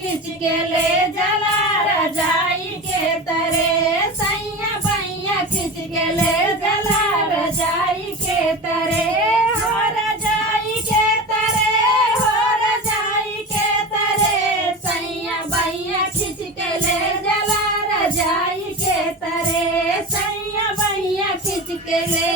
खींच के ले जला रजाई के तरे, सैया बैया खींच के ले जला रजाई के तरे, हो रजाई के तरे, हो रजाई के तरे, सैया बैया खींच के ले जला रजाई के तरे, सैया बैया खींच के ले